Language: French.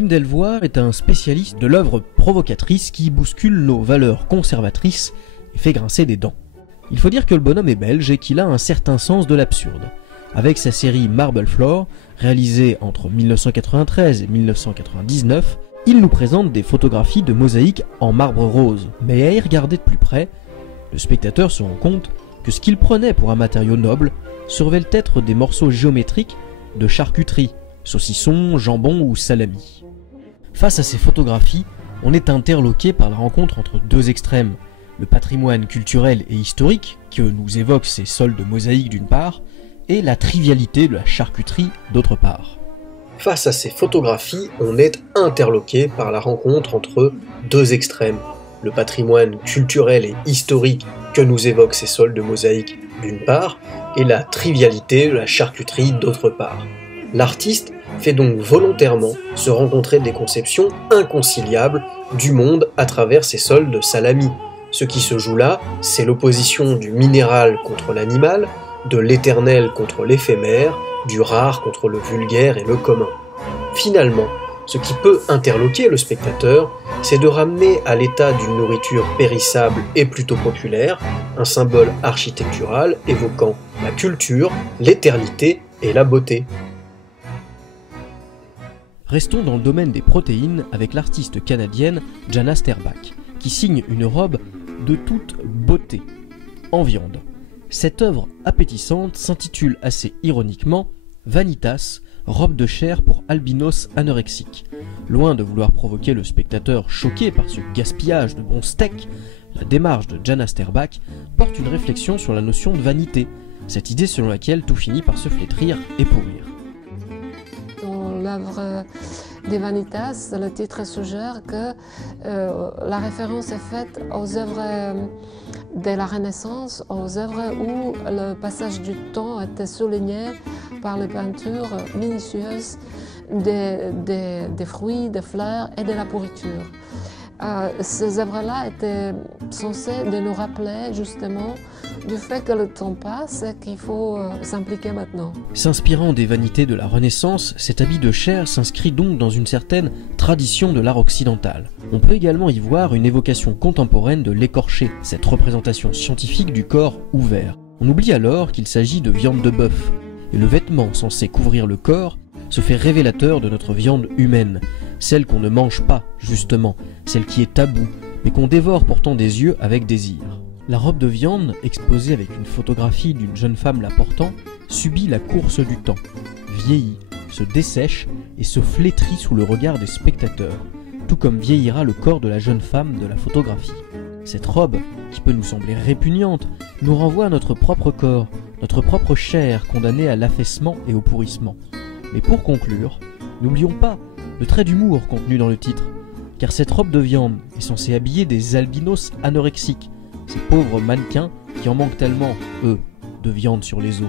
Wim Delvoye est un spécialiste de l'œuvre provocatrice qui bouscule nos valeurs conservatrices et fait grincer des dents. Il faut dire que le bonhomme est belge et qu'il a un certain sens de l'absurde. Avec sa série Marble Floor, réalisée entre 1993 et 1999, il nous présente des photographies de mosaïques en marbre rose. Mais à y regarder de plus près, le spectateur se rend compte que ce qu'il prenait pour un matériau noble se révèle être des morceaux géométriques de charcuterie, saucisson, jambon ou salami. Face à ces photographies, on est interloqué par la rencontre entre deux extrêmes, le patrimoine culturel et historique que nous évoquent ces sols de mosaïques d'une part, et la trivialité de la charcuterie d'autre part. Face à ces photographies, on est interloqué par la rencontre entre deux extrêmes, le patrimoine culturel et historique que nous évoquent ces sols de mosaïques d'une part, et la trivialité de la charcuterie d'autre part. L'artiste fait donc volontairement se rencontrer des conceptions inconciliables du monde à travers ces sols de salami. Ce qui se joue là, c'est l'opposition du minéral contre l'animal, de l'éternel contre l'éphémère, du rare contre le vulgaire et le commun. Finalement, ce qui peut interloquer le spectateur, c'est de ramener à l'état d'une nourriture périssable et plutôt populaire, un symbole architectural évoquant la culture, l'éternité et la beauté. Restons dans le domaine des protéines avec l'artiste canadienne Jana Sterbak, qui signe une robe de toute beauté, en viande. Cette œuvre appétissante s'intitule assez ironiquement « Vanitas, robe de chair pour albinos anorexiques ». Loin de vouloir provoquer le spectateur choqué par ce gaspillage de bons steaks, la démarche de Jana Sterbak porte une réflexion sur la notion de vanité, cette idée selon laquelle tout finit par se flétrir et pourrir. Dans l'œuvre des Vanitas, le titre suggère que la référence est faite aux œuvres de la Renaissance, aux œuvres où le passage du temps était souligné par les peintures minutieuses des fruits, des fleurs et de la pourriture. Ces œuvres-là étaient censées de nous rappeler justement du fait que le temps passe et qu'il faut s'impliquer maintenant. S'inspirant des vanités de la Renaissance, cet habit de chair s'inscrit donc dans une certaine tradition de l'art occidental. On peut également y voir une évocation contemporaine de l'écorché, cette représentation scientifique du corps ouvert. On oublie alors qu'il s'agit de viande de bœuf, et le vêtement censé couvrir le corps se fait révélateur de notre viande humaine, celle qu'on ne mange pas, justement, celle qui est taboue, mais qu'on dévore pourtant des yeux avec désir. La robe de viande, exposée avec une photographie d'une jeune femme la portant, subit la course du temps, vieillit, se dessèche et se flétrit sous le regard des spectateurs, tout comme vieillira le corps de la jeune femme de la photographie. Cette robe, qui peut nous sembler répugnante, nous renvoie à notre propre corps, notre propre chair condamnée à l'affaissement et au pourrissement. Mais pour conclure, n'oublions pas le trait d'humour contenu dans le titre, car cette robe de viande est censée habiller des albinos anorexiques, ces pauvres mannequins qui en manquent tellement, eux, de viande sur les os.